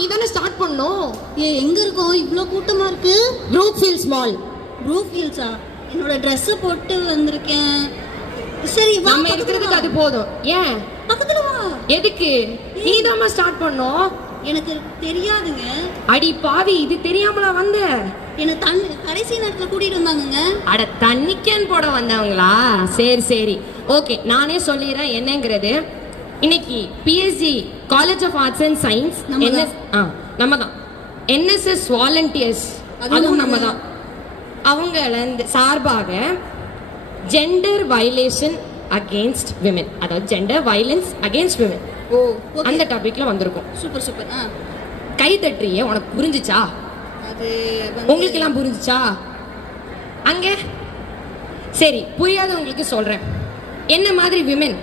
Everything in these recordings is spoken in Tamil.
நீ தானே ஸ்டார்ட் பண்ணணும். எங்க இருக்கோம்? இவ்ளோ கூட்டமா இருக்கு. ப்ரூக்ஃபீல்ட்ஸ் மால். ப்ரூக்ஃபீல்ட்ஸா? என்னோட Dress போட்டு வந்திருக்கேன். சரி வா, நம்ம இருக்கிறதுக்கு அது போதும். ஏன் பக்கத்துல வா. எதுக்கு? நீ தாம்மா ஸ்டார்ட் பண்ணணும். எனக்கு தெரியாதுங்க. அடி பாவி, இது தெரியாமலா வந்த? என்ன கடைசி நேரத்துல கூட்டிட்டு வந்தாங்கங்க. அட தண்ணி கேன் போட வந்தவங்களா? சரி சரி ஓகே, நானே சொல்லிடுறேன் என்னங்கிறது. இன்னைக்கு BSC college of arts and science நம்ம தான் என்எஸ்எஸ் வாலண்டியர்ஸ், அதுவும் நம்ம தான். அவங்கள சார்பாக ஜெண்டர் வயலேஷன் அகேன்ஸ்ட் விமென், அதாவது ஜெண்டர் வயலன்ஸ் அகேன்ஸ்ட் விமென், அந்த டாபிக்ல வந்திருக்கும். Super super. கை தட்டுறியே, உனக்கு புரிஞ்சுச்சா? அது உங்களுக்கு எல்லாம் புரிஞ்சுச்சா அங்க? சரி, புரியாதவங்களுக்கு சொல்றேன். என்ன மாதிரி விமென்,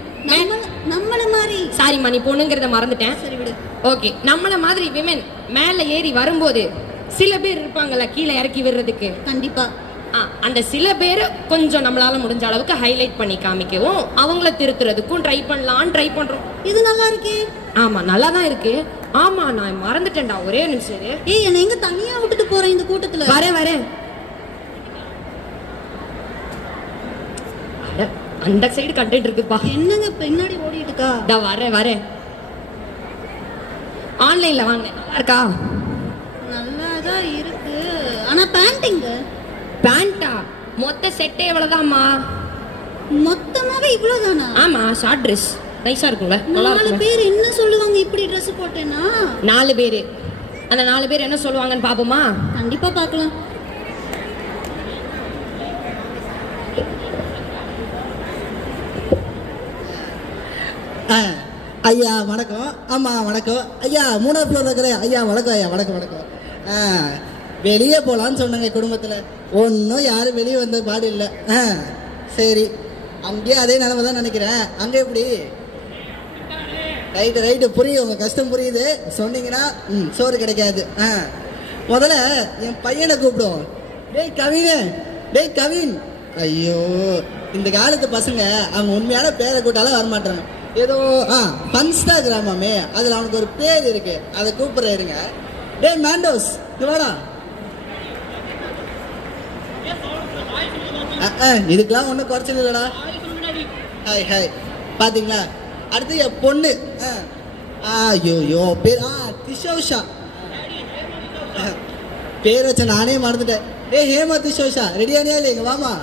நம்மள மாதிரி, சாரிம்மா நீ பொண்ணுங்கிறத மறந்துட்டேன். சரி விடு. ஓகே, நம்மள மாதிரி விமென் மேல ஏறி வரும்போது சில பேர் இருப்பாங்கல்ல கீழே இறக்கி விடுறதுக்கு. கண்டிப்பா. அந்த சில பேரை கொஞ்சம் நம்மளால முடிஞ்ச அளவுக்கு ஹைலைட் பண்ணி காமிக்கவும் அவங்கள திருத்துறதுக்கும் ட்ரை ட்ரை பண்றோம். இது நல்லா இருக்கே. ஆமா, நல்லா தான் இருக்கு. ஆமா, நான் மறந்துட்டேன்டா, ஒரே நிமிஷம். என்ன எங்க தனியா விட்டுட்டு போறேன் இந்த கூட்டத்துல? வரேன். அந்த சைடு கண்டென்ட் இருக்குப்பா. என்னங்க பின்னாடி ஓடிட்டு இருக்கா? வரேன். ஆன்லைன்ல வாங்க, நல்லா இருக்கா? நல்லாதான் இருக்கு. ஆனா பேண்டா மொத்த செட்டே எவ்வளவுதாம்மா? மொத்தமாவே இவ்வளவுதானா? ஆமா, ஷார்ட் ட்ரெஸ் நைஸா இருக்கும்ல, நல்லா இருக்கு. 4 பேர் என்ன சொல்லுவாங்க இப்படி Dress போட்டேன்னா? 4 பேர், அந்த 4 பேர் என்ன சொல்லுவாங்கன்னு பாப்போமா? கண்டிப்பா பார்க்கலாம். ஐயா வணக்கம். ஆமா வணக்கம் ஐயா. 3ஆவது ஃப்ளோர் இருக்கிற ஐயா வணக்கம். ஐயா வணக்கம். வெளியே போகலான்னு சொன்னாங்க குடும்பத்தில். ஒன்றும் யாரும் வெளியே வந்த பாடு இல்லை. சரி, அங்கேயே அதே நிலைமை தான் நினைக்கிறேன். அங்கே எப்படி? ரைட்டு புரியுது, உங்கள் கஷ்டம் புரியுது. சொன்னீங்கன்னா சோறு கிடைக்காது. முதல்ல என் பையனை கூப்பிடுவோம். டேய் கவின். ஐயோ, இந்த காலத்து பசங்க அவங்க உண்மையான பேரை கூட்டாலும் வரமாட்டாங்க. ஏதோ இன்ஸ்டாகிராமே, அதில் அவனுக்கு ஒரு பேர் இருக்கு, அதை கூப்பிட்ற இருங்க. டேய் மேண்டோஸ், வாடா. இதுக்கெல்லாம் ஒன்றும் குறைச்சல் இல்லைடா. ஹாய் பார்த்தீங்களா? அடுத்து என் பொண்ணு. ஐயோ பேர் திஷோஷா. பேர் வச்ச நானே மறந்துட்டேன். டேய் ஹேமா திஷோஷா, ரெடியானியா இல்லைங்க? வாமா.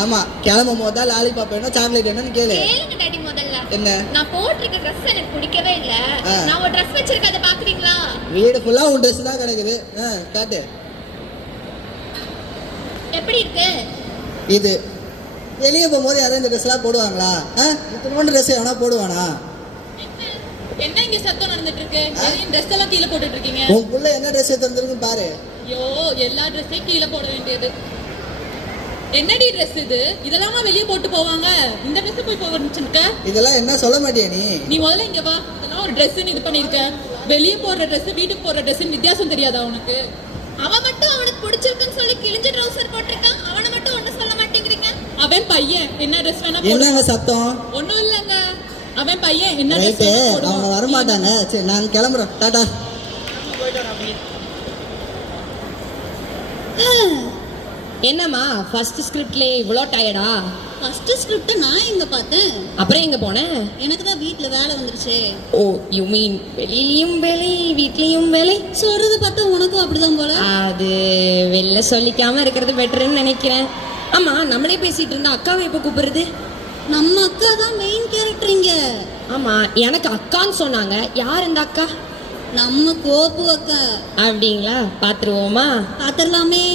ஆமா, கிளம்பும் போது லாலிபாப் வேணும், சாக்லேட் வேணும்னு கேளு. என்ன? நான் போட்டிருக்க Dress எனக்கு பிடிக்கவே இல்ல. நான் ஒரு Dress வச்சிருக்கேன், அதை பாக்குறீங்களா? வீடு ஃபுல்லா உன் Dress தான் கிடைக்குது. காட்டு. எப்படி இருக்கு இது? வெளியே போகும்போது யாரும் இந்த Dress எல்லாம் போடுவாங்களா? இத்தனோண்டு Dress எவனா போடுவானா? என்ன இங்க சத்தம் நடந்துட்டு இருக்கு? என் Dress எல்லாம் கீழே போட்டுட்டு இருக்கீங்க. உன் புள்ள என்ன Dress எடுத்துருக்குன்னு பாரு. ஐயோ, எல்லா Dressையும் கீழே போட வேண்டியது. என்னடி Dress இது? இதெல்லாமா வெளியே போட்டு போவாங்க? இந்த Dress போய் போவச்சுக்க. இதெல்லாம் என்ன சொல்ல மாட்டியா நீ? நீ முதல்ல இங்க வா. இதெல்லாம் ஒரு Dressன்னு இது பண்ணிருக்க. வெளியே போடுற Dress வீட்டுக்கு போடுற Dressன்னு வித்தியாசம் தெரியாதா உனக்கு? அவன் மட்டும் அவனுக்கு பிடிச்சிருக்குன்னு சொல்லி கிழிஞ்ச ட்ரவுசர் போட்டிருக்கான். அவனை மட்டும் ஒண்ணு சொல்ல மாட்டேங்கிறீங்க. அவன் பையன் என்ன Dress வேணா போடு. என்னங்க சத்தம்? ஒண்ணும் இல்லங்க. அவன் பையன் என்ன Dress ரைட், வேணா போடு. அவங்க வர மாட்டாங்க. சரி, நான் கிளம்புறேன். டாடா. என்னம்மா ஃபர்ஸ்ட் ஸ்கிரிப்ட்லயே இவ்வளோ டயர்டா? ஃபர்ஸ்ட் ஸ்கிரிப்ட் நான் எங்க பார்த்தேன்? அப்புறம் எங்க போனேன்? எனக்கு தான் வீட்ல வேலை வந்துருச்சு. ஓ, யூ மீன் வெளியிலயும் வேலை வீட்லயும் வேலை? சொல்றது பார்த்தா உனக்கும் அப்படிதான் போல. அது வெளில சொல்லிக்காம இருக்கிறது பெட்டர்னு நினைக்கிறேன். ஆமா, நம்மளே பேசிட்டு இருந்தா அக்காவை எப்போ கூப்பிடுறது? நம்ம அக்கா தான் மெயின் கேரக்டர் இங்க. ஆமா, எனக்கு அக்கான்னு சொன்னாங்க. யார் இந்த அக்கா? நம்ம கோப்பு அக்கா. அப்படிங்களா? பாத்துருவோமா? பாத்துடலாமே.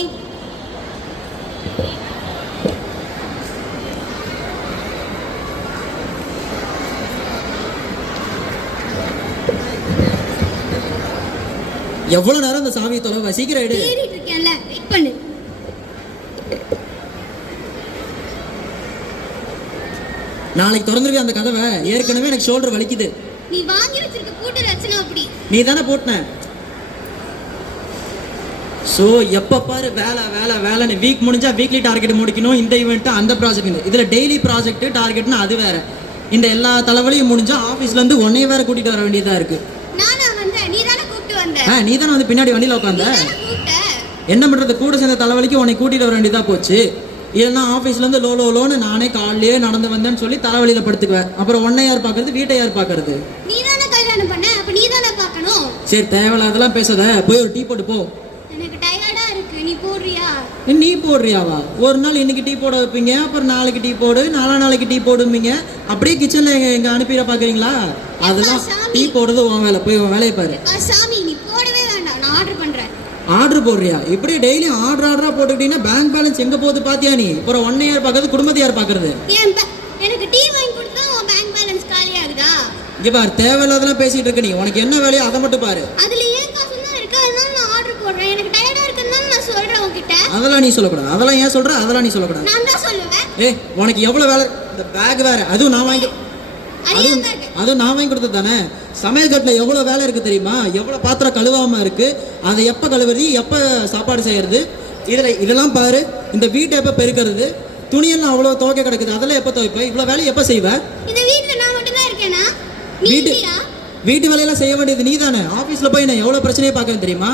எவ்வளவு நேரம் இந்த சாவியை தொலைவா? சீக்கிரம் எடு. தேடிட்டு இருக்கேன்ல, வெயிட் பண்ணு. நாளைக்கு திறந்துருவே அந்த கதவை. ஏற்கனவே எனக்கு ஷோல்டர் வலிக்குது. நீ வாங்கி வச்சிருக்க கூட்ட ரச்சனை அப்படி. நீ தானே போட்டுன. ஸோ எப்போ பாரு வேலைன்னு வீக் முடிஞ்சா வீக்லி டார்கெட் முடிக்கணும். இந்த ஈவெண்ட்டு அந்த ப்ராஜெக்ட், இதில் டெய்லி ப்ராஜெக்ட் டார்கெட்னு அது வேற. இந்த எல்லா தலைவலியும் முடிஞ்சா ஆபீஸ்ல இருந்து உன்னைய வேற கூட்டிட்டு வர வேண்டியதா இருக்கு. நானா வந்தேன், நீ தானே கூப்பிட்டு வந்த. நீ தானே வந்து பின்னாடி வண்டியில உட்காந்த. நீ தானே கூப்பிட்ட. என்ன பண்றது, கூட சேர்ந்த தலைவலிக்கு உன்னை கூட்டிட்டு வர வேண்டியதா போச்சு. இல்லைன்னா ஆஃபீஸ்ல இருந்து லோன்னு நானே காலையிலேயே நடந்து வந்தேன்னு சொல்லி தலைவலியில படுத்துக்குவேன். அப்புறம் உன்னை யார் பாக்குறது, வீட்டை யார் பாக்குறது? நீ தானே கல்யாணம் பண்ண, அப்ப நீ தானே பார்க்கணும். சரி, தேவையில்லாதெல்லாம் பேசாத, போய் ஒரு டீ போட்டு போ. எனக்கு டயர்டா இருக்கு, நீ போடுறியா? நீ போடுறியாவா? ஒரு நாள் இன்னைக்கு டீ போட வைப்பீங்க, அப்புறம் நாளைக்கு டீ போடு, நாளைக்கு டீ போடுவீங்க. அப்படியே கிச்சன்ல எங்க அனுப்பிட பாக்குறீங்களா? அதெல்லாம் டீ போடுறது உன் வேலை, போய் உன் வேலையை பாரு. சாமி, நீ போடவே வேண்டாம், நான் ஆர்டர் பண்றேன். ஆர்டர் போடுறியா? இப்படியே டெய்லி ஆர்டரா போட்டுக்கிட்டீங்கன்னா பேங்க் பேலன்ஸ் எங்க போகுது பாத்தியா நீ? அப்புறம் ஒன்னை யார் பாக்குறது, குடும்பத்தை யார் பாக்குறது? எனக்கு டீ வாங்கி கொடுத்தா உன் பேங்க் பேலன்ஸ் காலி ஆகுதா? இங்க பாரு, தேவையில்லாதெல்லாம் பேசிட்டு இருக்க நீ. உனக்கு என்ன வேலையோ அதை மட்டும் பாரு. அதுல ஏன் காசு தான் இருக்கு, அதனால நான் ஆர்டர் போடுறேன். எனக்கு டயர்டா இருக்குன்னு நான் சொல்றேன் உன்கிட்ட. அதெல்லாம் நீ சொல்லக்கூடாது. அதெல்லாம் ஏன் சொல்ற? அதெல்லாம் நீ சொல்லக்கூடாது. நான் தான் சொல்லுவேன். உனக்கு எவ்வளவு வேலை? இந்த பேக் வேற, அதுவும் நான் வாங்கி கொடுத்தது தானே. சமையல் கட்டில் எவ்வளவு வேலை இருக்கு தெரியுமா? எவ்வளவு பாத்திரம் கழுவாம இருக்கு. அதை எப்ப கழுவுறது, எப்ப சாப்பாடு செய்யறது, இதெல்லாம் பாரு. இந்த வீட்டை எப்ப பெருக்கிறது, துணியெல்லாம் அவ்வளவு துவைக்க கிடக்குது, அதெல்லாம் எப்ப துவைப்ப? இவ்வளவு வேலையை எப்ப செய்வ? இந்த வீட்ல நான் மட்டும் தான் இருக்கேனா? வீட்டு வேலையெல்லாம் செய்ய வேண்டியது நீ தானே. ஆபீஸ்ல போய் நான் எவ்வளவு பிரச்சனையை பார்க்கறேன் தெரியுமா?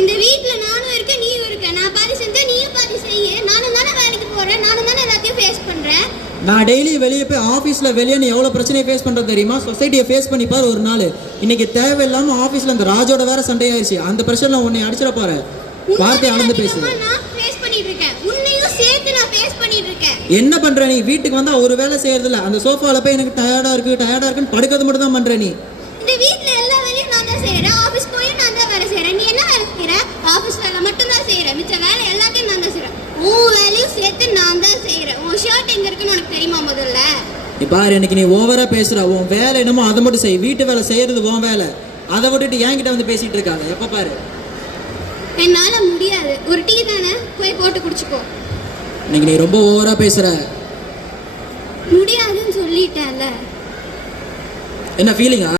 இந்த வீட்ல நானும் இருக்கேன், நீயும் இருக்க. நான் பாதி செஞ்சா நீயும் பாதி செய்ய. நானும் தானே வேலைக்கு போறேன், நானும் தானே எல்லாத்தையும் ஃபேஸ் பண்றேன். நான் டெய்லி வெளியே போய் ஆஃபீஸில் வெளியே நீ எவ்வளோ பிரச்சனையை ஃபேஸ் பண்ணுறது தெரியுமா? சொசைட்டியை ஃபேஸ் பண்ணிப்பார் ஒரு நாள். இன்னைக்கு தேவையில்லாமல் ஆஃபீஸில் இந்த ராஜோட வேற சண்டையாயிருச்சு. அந்த ப்ரெஷரில் உன்னை அடிச்சிட போற. வார்த்தையை அளந்து பேசு. நான் ஃபேஸ் பண்ணிட்டு இருக்கேன், உன்னையும் சேர்த்து நான் ஃபேஸ் பண்ணிட்டு இருக்கேன். என்ன பண்ற நீ? வீட்டுக்கு வந்தா ஒரு வேலை செய்யறதில்ல. அந்த சோஃபால போய் எனக்கு டயர்டா இருக்குன்னு படுக்கிறது மட்டும் தான் பண்ற நீ. இந்த வீட்ல எல்லா வேலையும் நான் தான் செய்யறேன். ஆபீஸ் போய் நான் தான் வேலை செய்யறேன். நீ என்ன வேலை செய்யற? ஆபீஸ் வேலை மட்டும் தான் செய்யற. மிச்ச வேலை எல்லாத்தையும் நான் தான் செய்யறேன். உன் வேலையும் சேர்த்து நான் தான் செய்யறேன். உன் ஷர்ட் எங்க இருக்குன்னு உனக்கு தெரியுமா முதல்ல? பாரு, எனக்கு நீ ஓவரா பேசுற. உன் வேலை என்னமோ அதை மட்டும் செய். வீட்டு வேலை செய்யறது உன் வேலை. அதை விட்டுட்டு என்கிட்ட வந்து பேசிட்டு இருக்காங்க. எப்ப பாரு. என்னால முடியாது. ஒரு டீ தானே, போய் போட்டு குடிச்சுக்கோ. இன்னைக்கு நீ ரொம்ப ஓவரா பேசுற. முடியாதுன்னு சொல்லிட்டேன்ல. என்ன ஃபீலிங்கா?